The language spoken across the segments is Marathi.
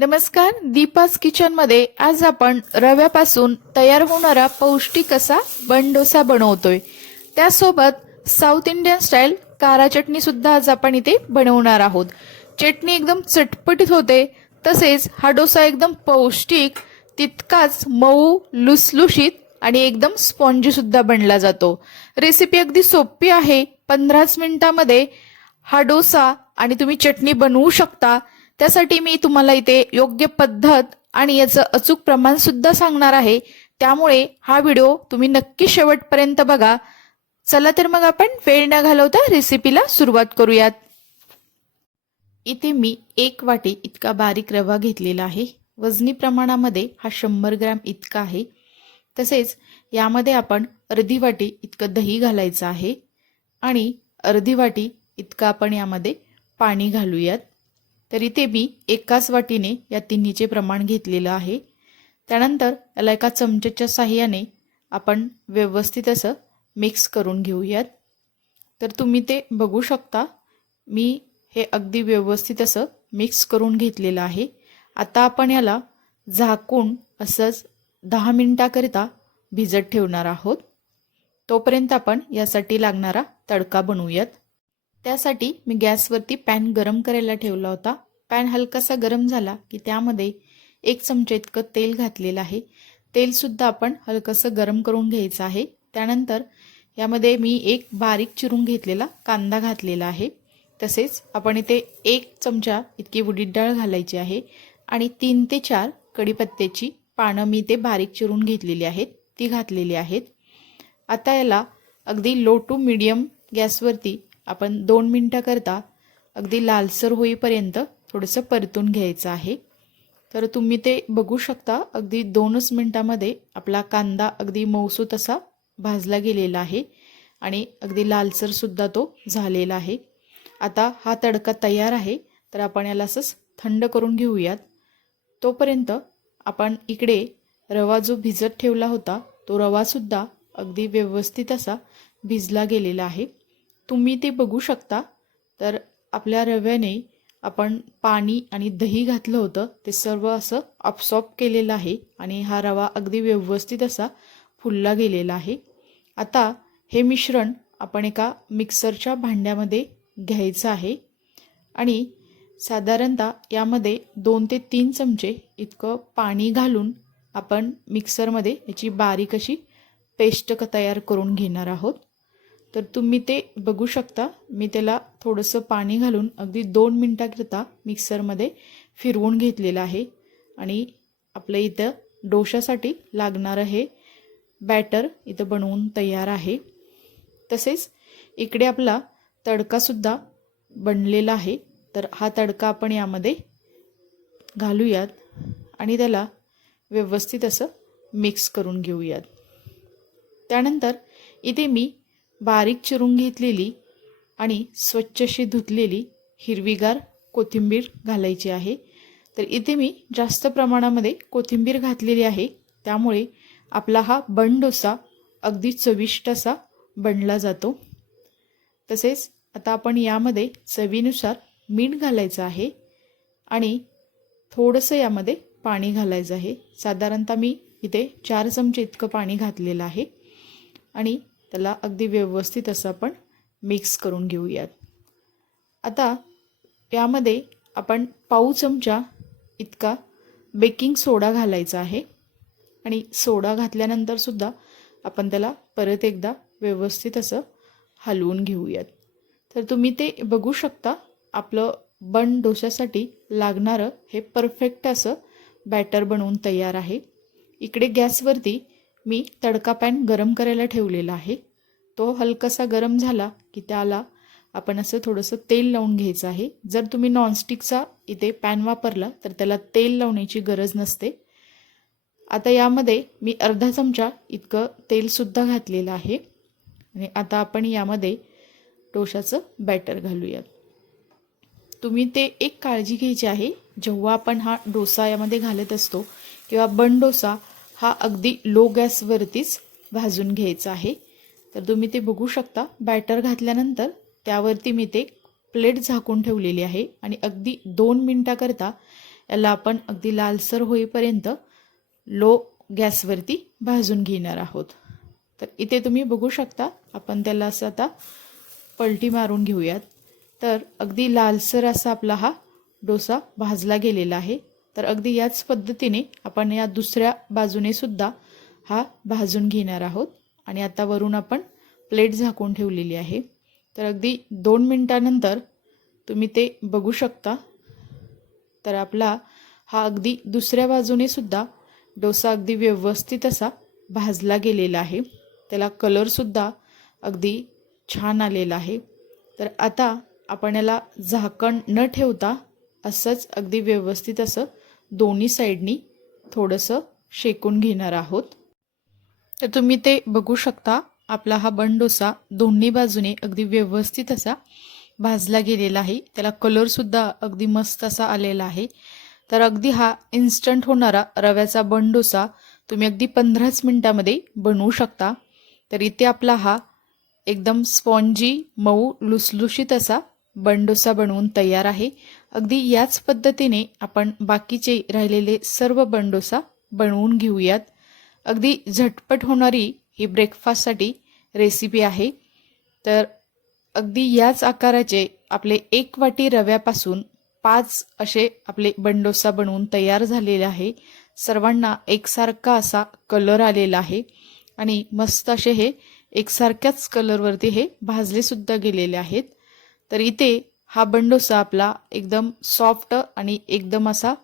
नमस्कार दीपास किचनमध्ये आज आपण रव्यापासून तयार होणारा पौष्टिक असा बनडोसा बनवतोय. त्यासोबत साऊथ इंडियन स्टाईल कारा चटणी सुद्धा आज आपण इथे बनवणार आहोत. चटणी एकदम चटपटीत होते तसेच हा डोसा एकदम पौष्टिक तितकाच मऊ लुसलुशीत आणि एकदम स्पॉन्जी सुद्धा बनला जातो. रेसिपी अगदी सोपी आहे पंधराच मिनिटामध्ये हा डोसा आणि तुम्ही चटणी बनवू शकता. त्यासाठी मी तुम्हाला इथे योग्य पद्धत आणि याचं अचूक प्रमाण सुद्धा सांगणार आहे. त्यामुळे हा व्हिडिओ तुम्ही नक्की शेवटपर्यंत बघा. चला तर मग आपण वेळ न घालवता रेसिपीला सुरुवात करूयात. इथे मी एक वाटी इतका बारीक रवा घेतलेला आहे. वजनी प्रमाणामध्ये हा शंभर ग्रॅम इतका आहे. तसेच यामध्ये आपण अर्धी वाटी इतकं दही घालायचं आहे. आणि अर्धी वाटी इतकं आपण यामध्ये पाणी घालूयात. तर इथे मी एकाच वाटीने या तिन्हीचे प्रमाण घेतलेलं आहे. त्यानंतर याला एका चमच्याच्या साह्याने आपण व्यवस्थित असं मिक्स करून घेऊयात. तर तुम्ही ते बघू शकता. मी हे अगदी व्यवस्थित असं मिक्स करून घेतलेलं आहे. आता आपण याला झाकून असंच दहा मिनटाकरिता भिजत ठेवणार आहोत. तोपर्यंत आपण यासाठी लागणारा तडका बनवूयात. त्यासाठी मी गॅसवरती पॅन गरम करायला ठेवला होता. पॅन हलकासा गरम झाला की त्यामध्ये एक चमचे इतकं तेल घातलेलं आहे. तेलसुद्धा आपण हलकंसं गरम करून घ्यायचं आहे. त्यानंतर यामध्ये मी एक बारीक चिरून घेतलेला कांदा घातलेला आहे. तसेच आपण इथे एक चमचा इतकी उडीद डाळ घालायची आहे आणि तीन ते चार कढीपत्त्याची पानं मी ते बारीक चिरून घेतलेली आहेत. ती घातलेली आहेत. आता याला अगदी लो टू मिडियम गॅसवरती आपण दोन मिनटाकरता अगदी लालसर होईपर्यंत थोडंसं परतून घ्यायचं आहे. तर तुम्ही ते बघू शकता अगदी दोनच मिनटामध्ये आपला कांदा अगदी मौसूत असा भाजला गेलेला आहे आणि अगदी लालसरसुद्धा तो झालेला आहे. आता हा तडका तयार आहे तर आपण याला असंच थंड करून घेऊयात. तोपर्यंत आपण इकडे रवा जो भिजत ठेवला होता तो रवासुद्धा अगदी व्यवस्थित असा भिजला गेलेला आहे. तुम्ही ते बघू शकता. तर आपल्या रव्याने आपण पाणी आणि दही घातलं होतं. ते सर्व असं अपसॉप केलेलं आहे आणि हा रवा अगदी व्यवस्थित असा फुलला गेलेला आहे. आता हे मिश्रण आपण एका मिक्सरच्या भांड्यामध्ये घ्यायचं आहे. आणि साधारणतः यामध्ये दोन ते तीन चमचे इतकं पाणी घालून आपण मिक्सरमध्ये याची बारीक अशी पेस्ट तयार करून घेणार आहोत. तर तुम्ही ते बघू शकता. मी त्याला थोडंसं पाणी घालून अगदी दोन मिनटाकरिता मिक्सरमध्ये फिरवून घेतलेलं आहे. आणि आपलं इथं डोशासाठी लागणारं हे बॅटर इथं बनवून तयार आहे. तसेच इकडे आपला तडकासुद्धा बनलेला आहे. तर हा तडका आपण यामध्ये घालूयात आणि त्याला व्यवस्थित असं मिक्स करून घेऊयात. त्यानंतर इथे मी बारीक चिरून घेतलेली आणि स्वच्छशी धुतलेली हिरवीगार कोथिंबीर घालायची आहे. तर इथे मी जास्त प्रमाणामध्ये कोथिंबीर घातलेली आहे. त्यामुळे आपला हा बन डोसा अगदी चविष्ट असा बनला जातो. तसेच आता आपण यामध्ये चवीनुसार मीठ घालायचं आहे आणि थोडंसं यामध्ये पाणी घालायचं आहे. साधारणतः मी इथे चार चमचे इतकं पाणी घातलेलं आहे. आणि त्याला अगदी व्यवस्थित असं आपण मिक्स करून घेऊयात. आता यामध्ये आपण पाऊ चमचा इतका बेकिंग सोडा घालायचा आहे. आणि सोडा घातल्यानंतरसुद्धा आपण त्याला परत एकदा व्यवस्थित असं हलवून घेऊयात. तर तुम्ही ते बघू शकता आपलं बन डोशासाठी लागणारं हे परफेक्ट असं बॅटर बनवून तयार आहे. इकडे गॅसवरती मी तडका पॅन गरम करायला ठेवलेला आहे. तो हलकासा गरम झाला की त्याला आपण असं थोडंसं तेल लावून घ्यायचं आहे. जर तुम्ही नॉनस्टिकचा इथे पॅन वापरला तर त्याला तेल लावण्याची गरज नसते. आता यामध्ये मी अर्धा चमचा इतकं तेलसुद्धा घातलेलं आहे. आणि आता आपण यामध्ये डोशाचं बॅटर घालूयात. तुम्ही ते एक काळजी घ्यायची आहे. जेव्हा आपण हा डोसा यामध्ये घालत असतो किंवा बन डोसा हा अगदी लो गॅसवरतीच भाजून घ्यायचा आहे. तर तुम्ही ते बघू शकता. बॅटर घातल्यानंतर त्यावरती मी ते प्लेट झाकून ठेवलेली आहे आणि अगदी दोन मिनटाकरता याला आपण अगदी लालसर होईपर्यंत लो गॅसवरती भाजून घेणार आहोत. तर इथे तुम्ही बघू शकता आपण त्याला असं आता पलटी मारून घेऊयात. तर अगदी लालसर असा आपला हा डोसा भाजला गेलेला आहे. तर अगदी याच पद्धतीने आपण या दुसऱ्या बाजूने सुद्धा हा भाजून घेणार आहोत. आणि आता वरून आपण प्लेट झाकून ठेवलेली आहे. तर अगदी दोन मिनटानंतर तुम्ही ते बघू शकता. तर आपला हा अगदी दुसऱ्या बाजूने सुद्धा डोसा अगदी व्यवस्थित असा भाजला गेलेला आहे. त्याला कलरसुद्धा अगदी छान आलेला आहे. तर आता आपण याला झाकण न ठेवता असंच अगदी व्यवस्थित असं दोन्ही साईडनी थोडंसं शेकून घेणार आहोत. तर तुम्ही ते बघू शकता. आपला हा बन डोसा दोन्ही बाजूने अगदी व्यवस्थित असा भाजला गेलेला आहे. त्याला कलरसुद्धा अगदी मस्त असा आलेला आहे. तर अगदी हा इन्स्टंट होणारा रव्याचा बन डोसा तुम्ही अगदी पंधराच मिनटामध्ये बनवू शकता. तर इथे आपला हा एकदम स्पॉन्जी मऊ लुसलुशीत असा बंडोसा बनवून तयार आहे. अगदी याच पद्धतीने आपण बाकीचे राहिलेले सर्व बंडोसा बनवून घेऊयात. अगदी झटपट होणारी ही ब्रेकफास्टसाठी रेसिपी आहे. तर अगदी याच आकाराचे आपले एक वाटी रव्यापासून पाच असे आपले बंडोसा बनवून तयार झालेले आहे. सर्वांना एकसारखा असा कलर आलेला आहे. आणि मस्त असे हे एकसारख्याच कलरवरती हे भाजलेसुद्धा गेलेले आहेत. तर इथे हा बंडोसा आपला एकदम सॉफ्ट आणि एकदम असा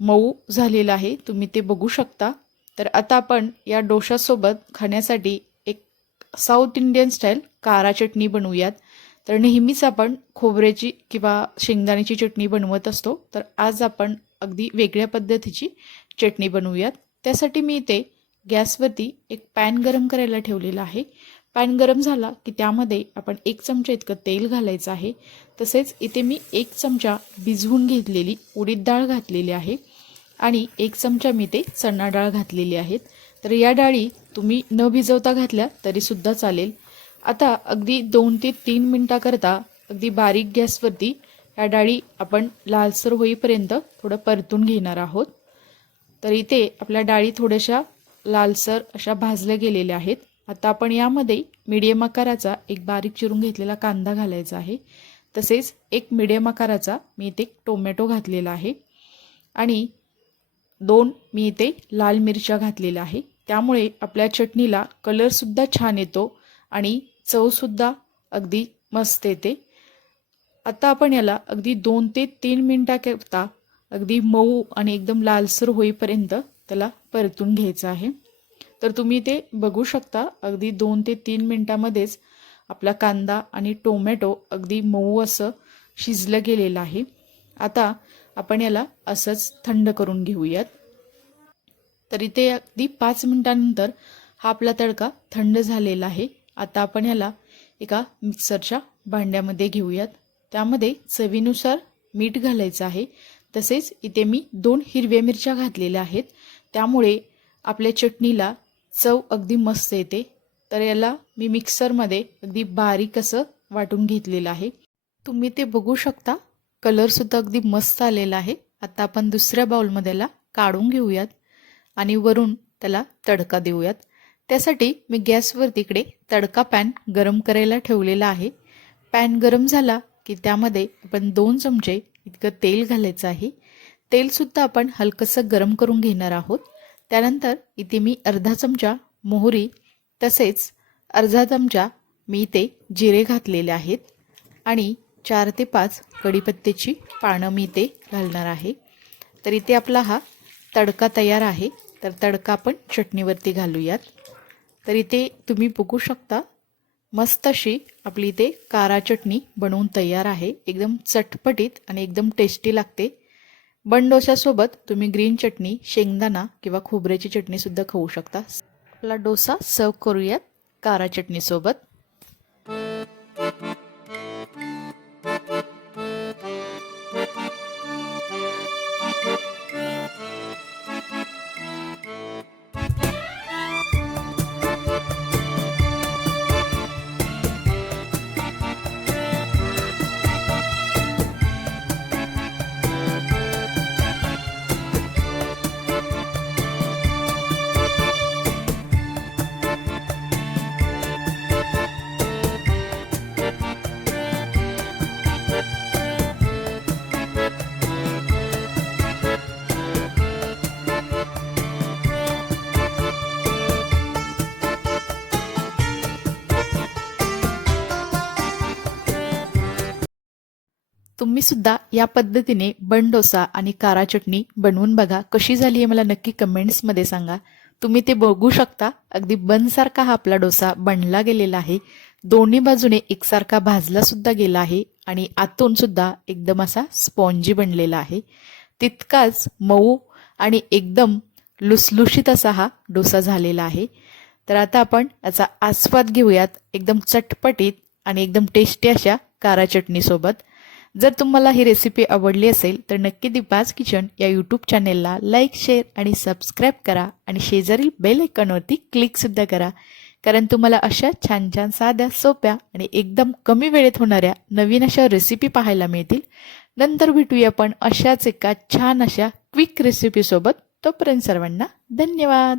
मऊ झालेला आहे. तुम्ही ते बघू शकता. तर आता आपण या डोशासोबत खाण्यासाठी एक साऊथ इंडियन स्टाईल कारा चटणी बनवूयात. तर नेहमीच आपण खोबऱ्याची किंवा शेंगदाण्याची चटणी बनवत असतो. तर आज आपण अगदी वेगळ्या पद्धतीची चटणी बनवूयात. त्यासाठी मी इथे गॅसवरती एक पॅन गरम करायला ठेवलेला आहे. पॅन गरम झाला की त्यामध्ये आपण एक चमचा इतकं तेल घालायचं आहे. तसेच इथे मी एक चमचा भिजवून घेतलेली उडीद डाळ घातलेली आहे. आणि एक चमचा मी ते चणा डाळ घातलेली आहेत. तर या डाळी तुम्ही न भिजवता घातल्या तरीसुद्धा चालेल. आता अगदी दोन ते तीन मिनटाकरता अगदी बारीक गॅसवरती या डाळी आपण लालसर होईपर्यंत थोडं परतून घेणार आहोत. तर इथे आपल्या डाळी थोड्याशा लालसर अशा भाजल्या गेलेल्या आहेत. आता आपण यामध्ये मीडियम आकाराचा एक बारीक चिरून घेतलेला कांदा घालायचा आहे. तसेच एक मीडियम आकाराचा मी इथे टोमॅटो घातलेला आहे. आणि दोन मी इथे लाल मिरच्या घातलेल्या आहे. त्यामुळे आपल्या चटणीला कलरसुद्धा छान येतो आणि चवसुद्धा अगदी मस्त येते. आता आपण याला अगदी दोन ते तीन मिनटाकरता अगदी मऊ आणि एकदम लालसर होईपर्यंत त्याला परतून घ्यायचं आहे. तर तुम्ही ते बघू शकता अगदी दोन ते तीन मिनटामध्येच आपला कांदा आणि टोमॅटो अगदी मऊ असं शिजलं गेलेलं आहे. आता आपण याला असंच थंड करून घेऊयात. तर इथे अगदी पाच मिनटानंतर हा आपला तडका थंड झालेला आहे. आता आपण याला एका मिक्सरच्या भांड्यामध्ये घेऊयात. त्यामध्ये चवीनुसार मीठ घालायचं आहे. तसेच इथे मी दोन हिरव्या मिरच्या घातलेल्या आहेत. त्यामुळे आपल्या चटणीला चव अगदी मस्त येते. तर याला मी मिक्सरमध्ये अगदी बारीक असं वाटून घेतलेलं आहे. तुम्ही ते बघू शकता. कलरसुद्धा अगदी मस्त आलेला आहे. आता आपण दुसऱ्या बाउलमध्ये याला काढून घेऊयात आणि वरून त्याला तडका देऊयात. त्यासाठी मी गॅसवर तिकडे तडका पॅन गरम करायला ठेवलेला आहे. पॅन गरम झाला की त्यामध्ये आपण दोन चमचे इतकं तेल घालायचं आहे. तेलसुद्धा आपण हलकंसं गरम करून घेणार आहोत. त्यानंतर इथे मी अर्धा चमचा मोहरी तसेच अर्धा चमचा मी इथे जिरे घातलेले आहेत. आणि चार ते पाच कढीपत्त्याची पानं मी ते घालणार आहे. तर इथे आपला हा तडका तयार आहे. तर तडका आपण चटणीवरती घालूयात. तर इथे तुम्ही बघू शकता मस्त अशी आपली इथे कारा चटणी बनवून तयार आहे. एकदम चटपटीत आणि एकदम टेस्टी लागते. बन डोशासोबत तुम्ही ग्रीन चटणी शेंगदाणा किंवा खोबऱ्याची चटणीसुद्धा खाऊ शकता. आपला डोसा सर्व करूयात कारा चटणीसोबत. तुम्ही सुद्धा या पद्धतीने बन डोसा आणि कारा चटणी बनवून बघा. कशी झाली आहे मला नक्की कमेंट्समध्ये सांगा. तुम्ही ते बघू शकता. अगदी बनसारखा हा आपला डोसा बनला गेलेला आहे. दोन्ही बाजूने एकसारखा भाजला सुद्धा गेला आहे आणि आतून सुद्धा एकदम असा स्पॉन्जी बनलेला आहे. तितकाच मऊ आणि एकदम लुसलुशीत असा हा डोसा झालेला आहे. तर आता आपण याचा आस्वाद घेऊयात. एकदम चटपटीत आणि एकदम टेस्टी अशा कारा चटणीसोबत जर तुम्हाला ही रेसिपी आवडली असेल तर नक्की दीपाज किचन या यूट्यूब चॅनेलला लाईक शेअर आणि सबस्क्राईब करा आणि शेजारील बेल ऐकॉनवरती क्लिकसुद्धा करा. कारण तुम्हाला अशा छान छान साध्या सोप्या आणि एकदम कमी वेळेत होणाऱ्या नवीन अशा रेसिपी पाहायला मिळतील. नंतर भेटूया आपण अशाच एका छान अशा क्विक रेसिपीसोबत तोपर्यंत सर्वांना धन्यवाद!